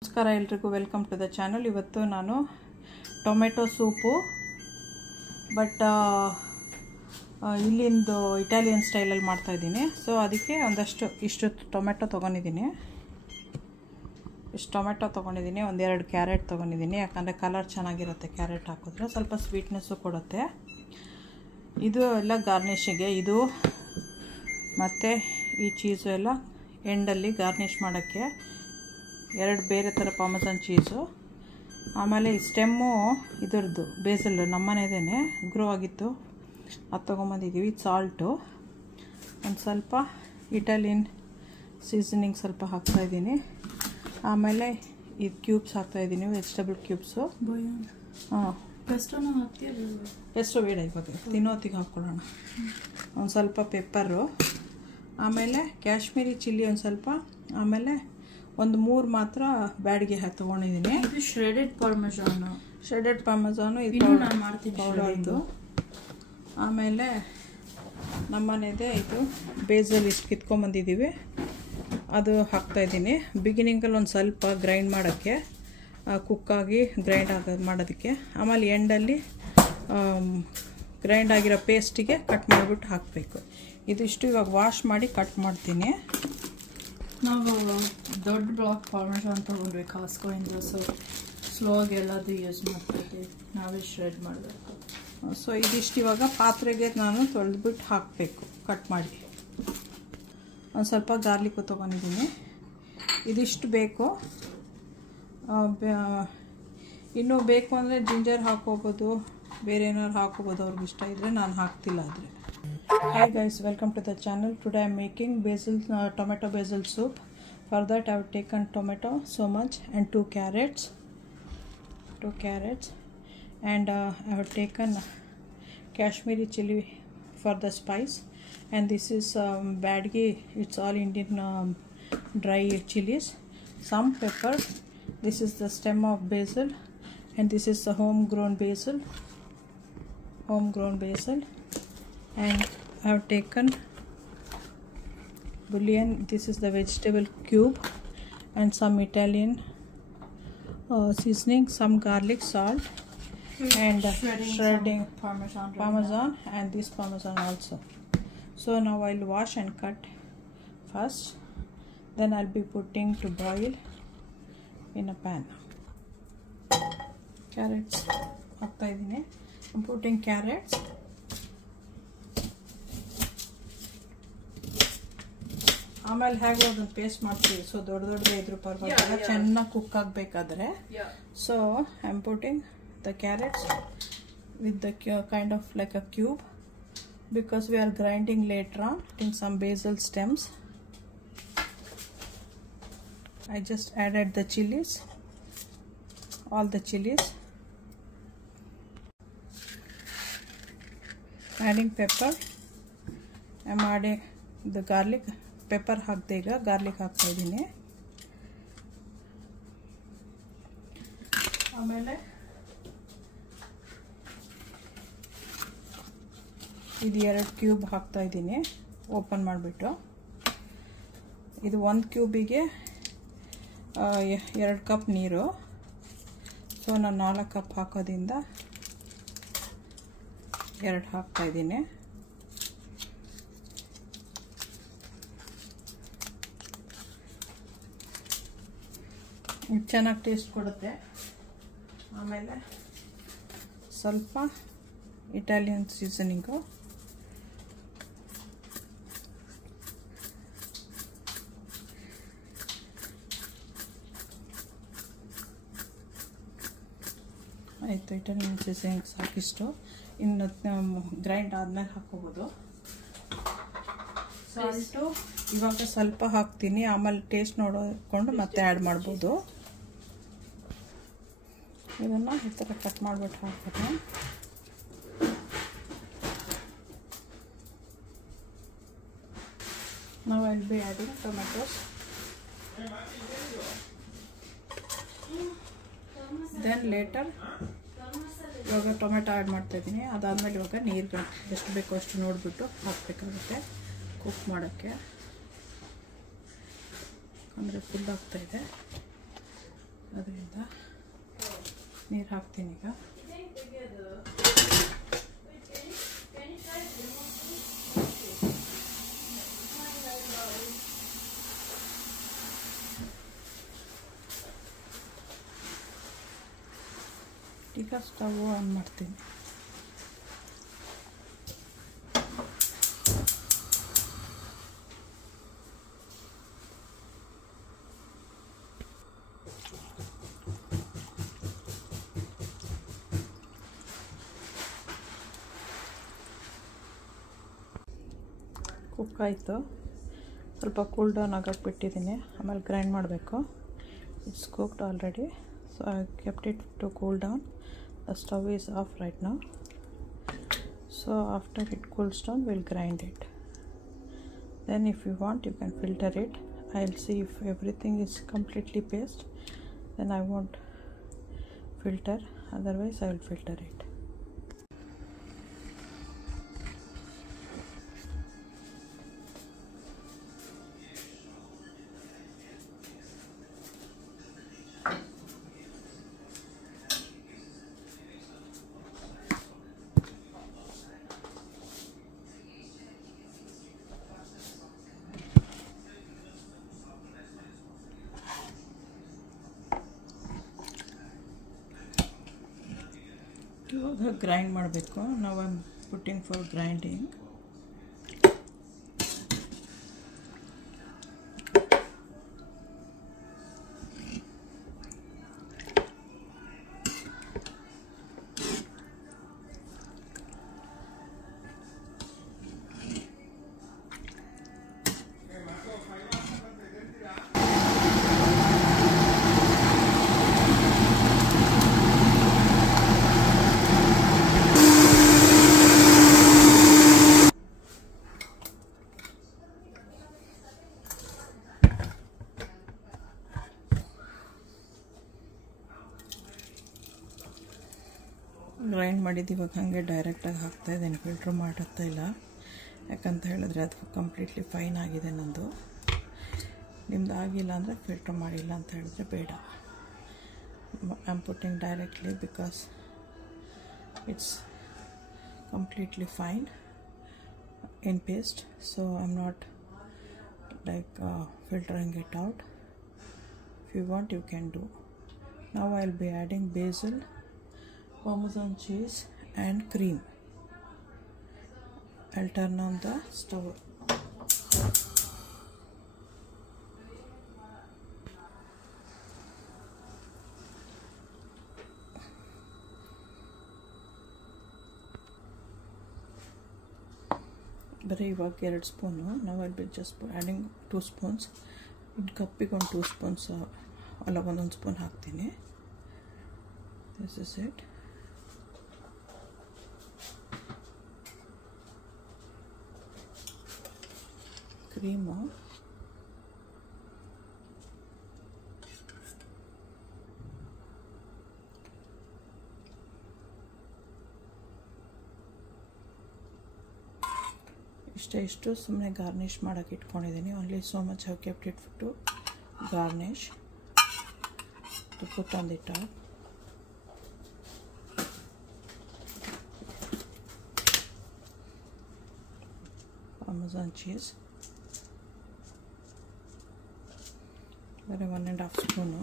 ನಮಸ್ಕಾರ ಎಲ್ರಿಗೂ welcome to the channel. ಇವತ್ತು ನಾನು ಟೊಮೆಟೊ ಸೂಪು ಬಟ್ ಇಲ್ಲಿಂದು ಇಟಾಲಿಯನ್ ಸ್ಟೈಲಲ್ಲಿ ಮಾಡ್ತಾಯಿದ್ದೀನಿ. ಸೊ ಅದಕ್ಕೆ ಇಷ್ಟು ಟೊಮೆಟೊ ತೊಗೊಂಡಿದ್ದೀನಿ. ಒಂದೆರಡು ಕ್ಯಾರೆಟ್ ತೊಗೊಂಡಿದ್ದೀನಿ, ಯಾಕಂದರೆ ಕಲರ್ ಚೆನ್ನಾಗಿರುತ್ತೆ. ಕ್ಯಾರೆಟ್ ಹಾಕಿದ್ರೆ ಸ್ವಲ್ಪ ಸ್ವೀಟ್ನೆಸ್ಸು ಕೊಡುತ್ತೆ. ಇದು ಎಲ್ಲ ಗಾರ್ನಿಷಿಗೆ, ಇದು ಮತ್ತು ಈ ಚೀಸು ಎಲ್ಲ ಎಂಡಲ್ಲಿ ಗಾರ್ನಿಷ್ ಮಾಡೋಕ್ಕೆ. ಎರಡು ಬೇರೆ ಥರ ಪಾರ್ಮೆಸನ್ ಚೀಸು. ಆಮೇಲೆ ಈ ಸ್ಟೆಮ್ಮು ಇದರದ್ದು ಬೇಸಲ್ ನಮ್ಮನೇದೇ ಗ್ರೋ ಆಗಿತ್ತು, ಅದು ತೊಗೊಂಬಂದಿದ್ದೀವಿ. ಸಾಲ್ಟು, ಒಂದು ಸ್ವಲ್ಪ ಇಟಾಲಿಯನ್ ಸೀಸನಿಂಗ್ ಸ್ವಲ್ಪ ಹಾಕ್ತಾಯಿದ್ದೀನಿ. ಆಮೇಲೆ ಇದು ಕ್ಯೂಬ್ಸ್ ಹಾಕ್ತಾಯಿದ್ದೀನಿ, ವೆಜಿಟೇಬಲ್ ಕ್ಯೂಬ್ಸು. ಹಾಂ, ಪೆಸ್ಟೋ ಬೇಡ, ಇವಾಗ ತಿನ್ನೋತ್ತಿಗೆ ಹಾಕ್ಕೊಳ್ಳೋಣ. ಒಂದು ಸ್ವಲ್ಪ ಪೆಪ್ಪರು, ಆಮೇಲೆ ಕಾಶ್ಮೀರಿ ಚಿಲ್ಲಿ ಒಂದು ಸ್ವಲ್ಪ, ಆಮೇಲೆ ಒಂದು 3 ಮಾತ್ರ ಬ್ಯಾಡಿಗೆ ತೊಗೊಂಡಿದ್ದೀನಿ. ಇದು ಶ್ರೆಡೆಡ್ ಪಾರ್ಮೆಜಾನು ಇದು ನಾನು ಮಾಡ್ತೀನಿ ಪೌಡರ್ದು. ಆಮೇಲೆ ನಮ್ಮನೇದೇ ಇದು ಬೇಸಲ್ ಇಷ್ಟು ಕಿತ್ಕೊಂಬಂದಿದ್ದೀವಿ, ಅದು ಹಾಕ್ತಾಯಿದ್ದೀನಿ. ಬಿಗಿನಿಂಗಲ್ಲಿ ಒಂದು ಸ್ವಲ್ಪ ಗ್ರೈಂಡ್ ಮಾಡೋಕ್ಕೆ, ಕುಕ್ಕಾಗಿ ಗ್ರೈಂಡ್ ಮಾಡೋದಕ್ಕೆ. ಆಮೇಲೆ ಎಂಡಲ್ಲಿ ಗ್ರೈಂಡ್ ಆಗಿರೋ ಪೇಸ್ಟಿಗೆ ಕಟ್ ಮಾಡಿಬಿಟ್ಟು ಹಾಕಬೇಕು. ಇದಿಷ್ಟು ಇವಾಗ ವಾಶ್ ಮಾಡಿ ಕಟ್ ಮಾಡ್ತೀನಿ. ನಾವು ದೊಡ್ಡ ಬ್ಲಾಕ್ ಪಾರ್ಮೆಜಾನ್ ತೊಗೊಂಡ್ವಿ ಕಾಸ್ಕೋಯಿಂದ. ಸೊ ಸ್ಲೋಗಿ ಎಲ್ಲದು ಯೂಸ್ ಮಾಡ್ತಿದ್ದೀವಿ, ನಾವೇ ಶ್ರೆಡ್ ಮಾಡಬೇಕು. ಸೊ ಇದಿಷ್ಟು ಇವಾಗ ಪಾತ್ರೆಗೆ ನಾನು ತೊಳೆದ್ಬಿಟ್ಟು ಹಾಕಬೇಕು ಕಟ್ ಮಾಡಿ. ಒಂದು ಸ್ವಲ್ಪ ಗಾರ್ಲಿಕ್ಕು ತೊಗೊಂಡಿದ್ದೀನಿ. ಇದಿಷ್ಟು ಬೇಕು. ಇನ್ನೂ ಬೇಕು ಅಂದರೆ ಜಿಂಜರ್ ಹಾಕೋಬೋದು, ಬೇರೆ ಏನಾದ್ರು ಹಾಕೋಬೋದು ಅವ್ರಿಗೆ ಇಷ್ಟ ಇದ್ದರೆ. ನಾನು ಹಾಕ್ತಿಲ್ಲ ಆದರೆ. Hi guys, welcome to the channel. Today I am making tomato basil soup. For that I have taken tomato so much and 2 carrots, and I have taken Kashmiri chili for the spice, and this is badgi, it's all Indian dry chilies, some pepper. This is the stem of basil, and this is the homegrown basil, and I have taken bouillon. This is the vegetable cube, and some Italian seasoning, some garlic, salt, and shredding parmesan, and this parmesan also. So now I'll wash and cut first, then I'll be putting to boil in a pan. Carrots ಹಾಕ್ತಾ ಇದ್ದೀನಿ. I'm putting carrots. ಆಮೇಲೆ ಹೇಗೆ ಅದನ್ನು paste ಮಾಡ್ತೀವಿ. So ದೊಡ್ಡದೇ ಇದ್ರೂ ಪರವಾಗಿಲ್ಲ, ಚೆನ್ನಾಗಿ cook ಆಗಬೇಕಾದ್ರೆ. So I am putting the carrots with the kind of like a cube, because we are grinding later on. In some basil stems I just added the chillies, all the chilies, adding pepper. I am adding the garlic. Pepper ಹಾಕ್ದೆ, ಈಗ garlic ಹಾಕ್ತಾ ಇದ್ದೀನಿ. ಆಮೇಲೆ ಇದು 2 cube ಹಾಕ್ತಾ ಇದ್ದೀನಿ open ಮಾಡಿಬಿಟ್ಟು. ಇದು 1 ಕ್ಯೂಬಿಗೆ 2 ಕಪ್ ನೀರು. ಸೊ ನಾನು 4 ಕಪ್ ಹಾಕೋದ್ರಿಂದ 2 ಹಾಕ್ತಾ ಇದ್ದೀನಿ. ಚೆನ್ನಾಗಿ ಟೇಸ್ಟ್ ಕೊಡುತ್ತೆ. ಆಮೇಲೆ ಸ್ವಲ್ಪ ಇಟಾಲಿಯನ್ ಸೀಸನಿಂಗು, ಆಯಿತು. ಇಟಾಲಿಯನ್ ಸೀಸನಿಂಗ್ ಸಾಕಿಷ್ಟು. ಇನ್ನು ಗ್ರೈಂಡ್ ಆದಮೇಲೆ ಹಾಕೋಬೋದು. ಸಾಲ್ಟು ಇವಾಗ ಸ್ವಲ್ಪ ಹಾಕ್ತೀನಿ, ಆಮೇಲೆ ಟೇಸ್ಟ್ ನೋಡಿಕೊಂಡು ಮತ್ತೆ ಆ್ಯಡ್ ಮಾಡ್ಬೋದು. ಇದನ್ನು ಈ ಥರ ಕಟ್ ಮಾಡಿಬಿಟ್ಟು ಹಾಕ್ತೀನಿ. ನಾವು I will be adding tomatoes. Then later ಇವಾಗ ಟೊಮೆಟೊ ಆ್ಯಡ್ ಮಾಡ್ತಾಯಿದ್ದೀನಿ. ಅದಾದಮೇಲೆ ಇವಾಗ ನೀರು ಎಷ್ಟು ಬೇಕೋ ಅಷ್ಟು ನೋಡಿಬಿಟ್ಟು ಹಾಕಬೇಕಾಗುತ್ತೆ ಕುಕ್ ಮಾಡೋಕ್ಕೆ, ಅಂದರೆ ಫುಲ್ ಆಗ್ತಾಯಿದೆ. ಅದರಿಂದ ನೀರು ಹಾಕ್ತೀನಿ ಈಗ. ಈಗ ಸ್ಟವ್ ಆನ್ ಮಾಡ್ತೀನಿ. ಕುಕ್ ಆಯಿತು. ಸ್ವಲ್ಪ ಕೂಲ್ ಡೌನ್ ಆಗೋಕ್ಕೆ ಬಿಟ್ಟಿದ್ದೀನಿ, ಆಮೇಲೆ ಗ್ರೈಂಡ್ ಮಾಡಬೇಕು. It's cooked already, so I kept it to cool down. The stove is off right now, so after it cools down we'll grind it. Then if you want you can filter it. I'll see if everything is completely paste, then I won't filter, otherwise I will filter it. ಇವಾಗ grind ಮಾಡಬೇಕು. ನಾವು I am putting for grinding. Grind ಮಾಡಿದ್ದು ಇವಾಗ ಹಾಗೆ ಡೈರೆಕ್ಟಾಗಿ ಹಾಕ್ತಾಯಿದ್ದೀನಿ, filter ಮಾಡುತ್ತಾ ಇಲ್ಲ. ಯಾಕಂತ ಹೇಳಿದ್ರೆ ಅದು ಕಂಪ್ಲೀಟ್ಲಿ ಫೈನ್ ಆಗಿದೆ ನಂದು. ನಿಮ್ದು ಆಗಿಲ್ಲ ಅಂದರೆ ಫಿಲ್ಟ್ರ್ ಮಾಡಿಲ್ಲ ಅಂತ ಹೇಳಿದ್ರೆ ಬೇಡ. I am putting directly because it's completely fine in paste, so I'm not like filtering it out. If you want you can do. Now I'll be adding basil, Parmesan cheese and cream. I'll turn on the stove. ಬರೀ ಇವಾಗ 2 spoon. ನಾವು ಅಲ್ಲಿ just adding 2 spoons. ಇನ್ನು ಕಪ್ಪಿಗೆ ಒಂದು 2 spoons ಅಲ್ಲ, ಒಂದೊಂದು spoon ಹಾಕ್ತೀನಿ. This is it. Cream, ಇಷ್ಟು ಸುಮ್ಮನೆ ಗಾರ್ನಿಷ್ ಮಾಡೋಕ್ಕೆ ಇಟ್ಕೊಂಡಿದ್ದೀನಿ. Only so much have kept it to garnish to put on the top. Parmesan cheese, ಬರೀ 1.5 ಸ್ಪೂನು.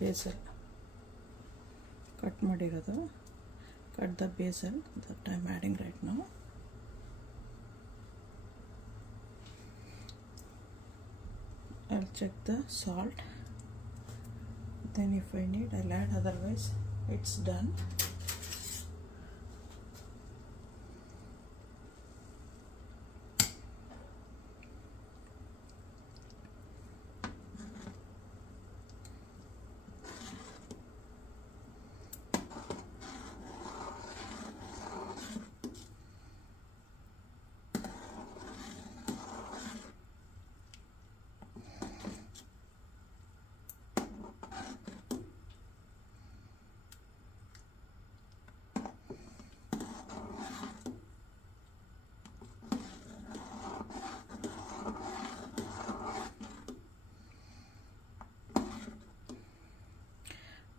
basil ಕಟ್ ಮಾಡಿರೋದು. cut the basil that I'm adding right now. I'll check the salt, then if I need I'll add, otherwise it's done.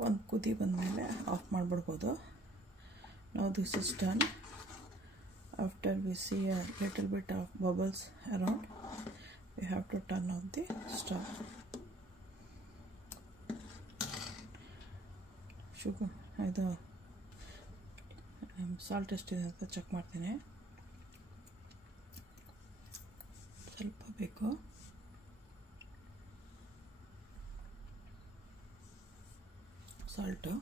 ಒಂದು ಕುದಿ ಬಂದಮೇಲೆ of ಮಾಡಿಬಿಡ್ಬೋದು. Now this is done. After we see a little bit of bubbles around, we have to turn off the stove. Sugar ಇದು salt ಎಷ್ಟಿದೆ ಅಂತ check ಮಾಡ್ತೀನಿ. ಸ್ವಲ್ಪ ಬೇಕು. Salt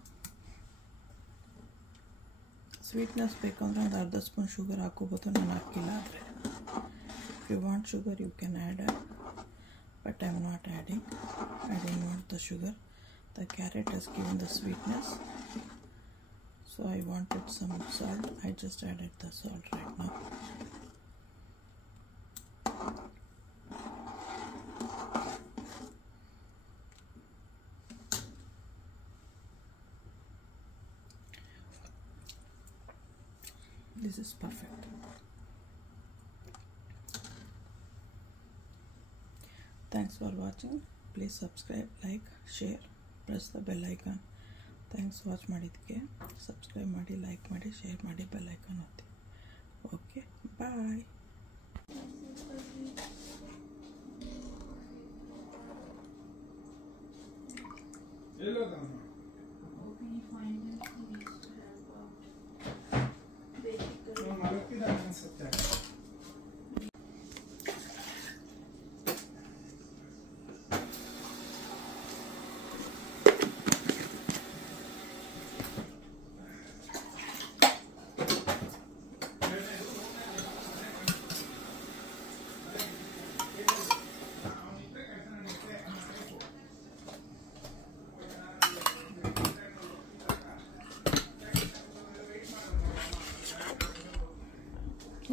sweetness ಬೇಕಂದರೆ ಒಂದು ಅರ್ಧ ಸ್ಪೂನ್ ಶುಗರ್ ಹಾಕೋಬೋದು. ನಾನು ಹಾಕಿಲ್ಲ. ಆದರೆ if you want sugar you can add, but I am not adding. I don't want the sugar. The carrot has given the sweetness, so I wanted some salt. I just added the salt right now. This is perfect. Thanks for watching. Please subscribe, like, share, press the bell icon. Thanks watch ಮಾಡಿದ್ದಕ್ಕೆ. Subscribe ಮಾಡಿ, like ಮಾಡಿ, share ಮಾಡಿ, bell icon ಒತ್ತಿ. Okay, bye.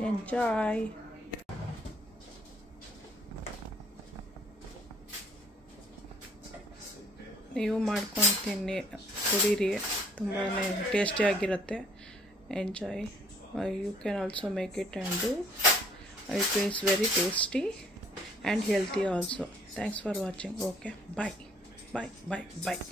Enjoy. ನೀವು ಮಾಡ್ಕೊಂಡು ತಿನ್ನಿ, ಕುಡೀರಿ, ತುಂಬಾ ಟೇಸ್ಟಿಯಾಗಿರುತ್ತೆ. Enjoy. You can also make it and do. It is very tasty and healthy also. Thanks for watching. Okay, bye bye bye bye.